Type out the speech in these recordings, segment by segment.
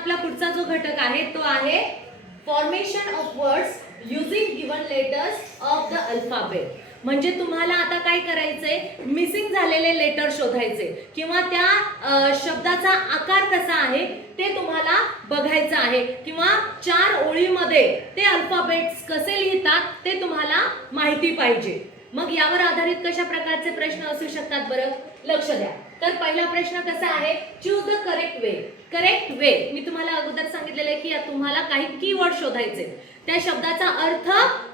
आपला पुढचा जो घटक आहे तो आहे formation of words using given letters of the alphabet. म्हणजे तुम्हाला आता काय करायचंय, मिसिंग झालेले लेटर शोधायचे किंवा त्या शब्दाचा आकार कसा आहे ते तुम्हाला बघायचं आहे किंवा 4 ओळीमध्ये ते अल्फाबेट्स कसे लिहितात ते तुम्हाला माहिती पाहिजे. मग यावर आधारित कशा प्रकारचे प्रश्न असू शकतात बरं, लक्ष द्या. तर पहिला प्रश्न कसा आहे, choose the correct way. Correct way मी तुम्हाला अगोदर सांगितलेलं आहे की तुम्हाला काही कीवर्ड शोधायचे, त्या शब्दाचा अर्थ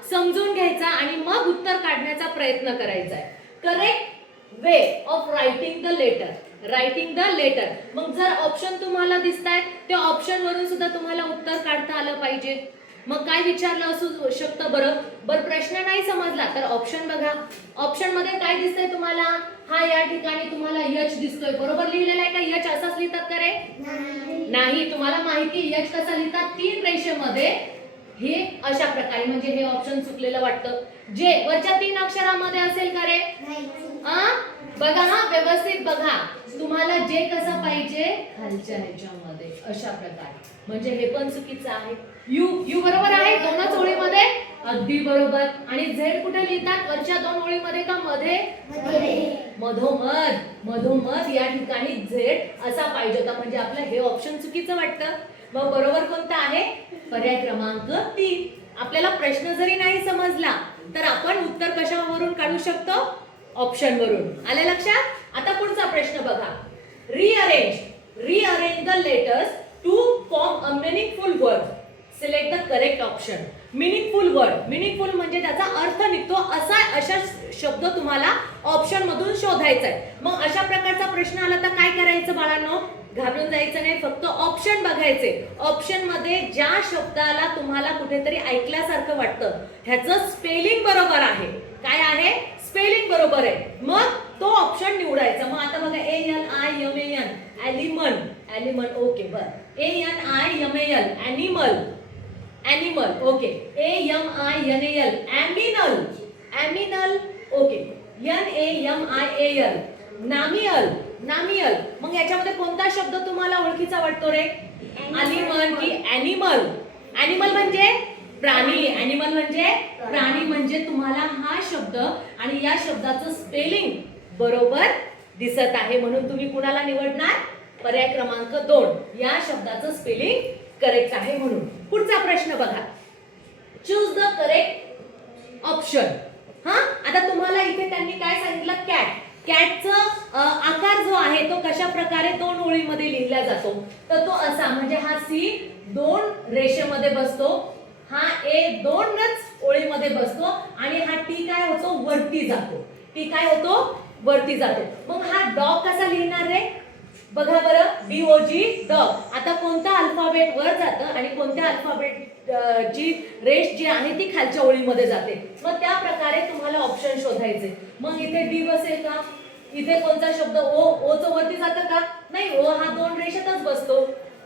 समजून घ्यायचा आणि मग उत्तर काढण्याचा प्रयत्न करायचा आहे. Correct way of writing the letter. Writing the letter. मग जर ऑप्शन तुम्हाला दिसतायत त्या ऑप्शन वरून सुद्धा तुम्हाला उत्तर काढता आलं पाहिजे. मग काय विचारलं असू शकतं बरं प्रश्न नाही समजला तर ऑप्शन बघा. ऑप्शन मध्ये काय दिसतंय तुम्हाला, हा या ठिकाणी तुम्हाला यच दिसतोय, बरोबर लिहिलेला आहे का? यच असाच लिहितात का रे? नाही. तुम्हाला माहिती यच कसा लिहितात, 3 रेषेमध्ये हे अशा प्रकारे. म्हणजे हे ऑप्शन चुकलेलं वाटतं. जे वरच्या 3 अक्षरामध्ये असेल का रे? बघा, हा व्यवस्थित बघा. तुम्हाला जे कसं पाहिजे खालच्या ह्याच्यामध्ये अशा प्रकारे. म्हणजे हे पण चुकीचं आहे. यू बरोबर आहे 2च ओळीमध्ये, अगदी बरोबर. आणि झेड कुठे लिहितात, वरच्या 2 ओळीमध्ये का मध्ये? मधोमध या ठिकाणी झेड असा पाहिजे होता. म्हणजे आपलं हे ऑप्शन चुकीचं वाटतं. मग बरोबर कोणतं आहे? पर्याय क्रमांक 3. आपल्याला प्रश्न जरी नाही समजला तर आपण उत्तर कशावरून काढू शकतो? ऑप्शन वरून. आले लक्षात? आता पुढचा प्रश्न बघा. Rearrange the letters to form a meaningful word. Select the correct option. Meaningful word. Meaningful म्हणजे त्याचा अर्थ निघतो अशा शब्द तुम्हाला ऑप्शन मधून शोधायचा आहे. मग अशा प्रकारचा प्रश्न आला तर काय करायचं बाळांनो? घाबरून जायचं नाही, फक्त ऑप्शन बघायचे. ऑप्शन मध्ये ज्या शब्दाला तुम्हाला कुठेतरी ऐकल्यासारखं वाटतं ह्याचं स्पेलिंग बरोबर आहे. काय आहे? स्पेलिंग बरोबर आहे. मग तो ऑप्शन निवडायचा. मग आता बघा ANIMAN ॲनिमल. ओके बरं. ANIMAL animal. Okay. AMINAL aminal. Okay. NAMIAL namial. मग याच्यामध्ये कोणता शब्द तुम्हाला ओळखीचा वाटतो रे? ॲनिमल की ॲनिमल? ॲनिमल म्हणजे प्राणी. ॲनिमल म्हणजे प्राणी. म्हणजे तुम्हाला हा शब्द आणि या शब्दाचं स्पेलिंग बरोबर दिसत आहे म्हणून तुम्ही कुणाला निवडणार? पर्याय क्रमांक 2. या शब्दाचं स्पेलिंग करेक्ट आहे म्हणून. पुढचा प्रश्न बघा. Choose the correct option. आता तुम्हाला इथे त्यांनी काय सांगितलं? कॅटचा आकार जो आहे तो कशा प्रकारे 2 ओळीमध्ये लिहिला जातो तर तो असा. म्हणजे हा सी 2 रेषेमध्ये बसतो, हा ए 2च ओळीमध्ये बसतो आणि हा टी काय होतो? वरती जातो. टी काय होतो? वरती जातो. मग हा डॉग कसा लिहिणार रे? बघा बरं, DOG डॉग. आता कोणता अल्फाबेट वर जातं आणि कोणत्या अल्फाबेट ची रेष जी आहे ती खालच्या ओळीमध्ये जाते. मग त्या प्रकारे तुम्हाला ऑप्शन शोधायचे. मग इथे डी बसेल का? इथे कोणता शब्द ओ चं वरती जातं का? नाही. ओ हा 2 रेषेतच बसतो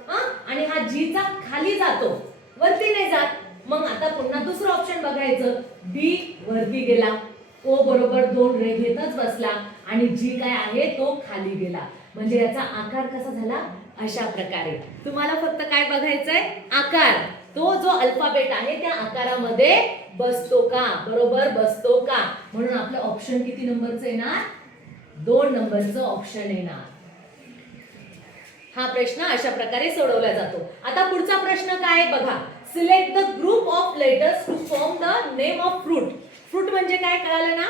आणि हा जी चा खाली जातो, वरती नाही जात. मग आता पुन्हा दुसरं ऑप्शन बघायचं. बी वरती गेला, ओ बरोबर 2 रेषेतच बसला आणि जी काय आहे तो खाली गेला. म्हणजे याचा आकार कसा झाला? अशा प्रकारे. तुम्हाला फक्त काय बघायचंय? आकार. तो जो अल्फाबेट आहे त्या आकारामध्ये बसतो का? बरोबर बसतो का? म्हणून आपलं ऑप्शन किती नंबरचं येणार? 2 नंबरचं ऑप्शन येणार. हा प्रश्न अशा प्रकारे सोडवला जातो. आता पुढचा प्रश्न काय बघा. Select the group of letters to form the name of fruit. Fruit म्हणजे काय कळालं ना?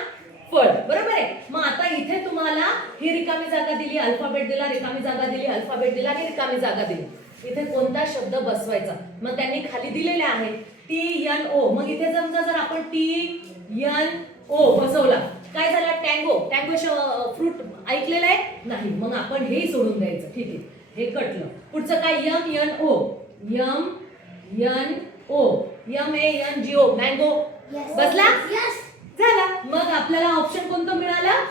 फळ. बरोबर आहे. मग आता इथे तुम्हाला ही रिकामी जागा दिली, अल्फाबेट दिला, रिकामी जागा दिली, अल्फाबेट दिला आणि रिकामी जागा दिली. इथे कोणता शब्द बसवायचा? मग त्यांनी खाली दिलेले आहे TNO. मग इथे समजा जर आपण TNO बसवला काय झाला? टँगो. टँगो फ्रूट ऐकलेला आहे? नाही. मग आपण हे सोडून द्यायचं. ठीक आहे, हे कटलं. पुढचं काय? MNO. MANGO mango. बसला? झाला. मग आपल्याला ऑप्शन कोणतं मिळालं?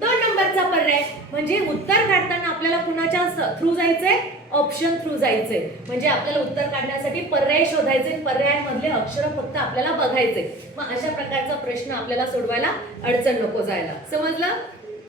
2 नंबरचा पर्याय. म्हणजे उत्तर काढताना आपल्याला कुणाच्या थ्रू जायचंय? ऑप्शन थ्रू जायचंय. म्हणजे आपल्याला उत्तर काढण्यासाठी पर्याय शोधायचे, पर्यायांमधले अक्षर फक्त आपल्याला बघायचे. मग अशा प्रकारचा प्रश्न आपल्याला सोडवायला अडचण नको जायला. समजलं?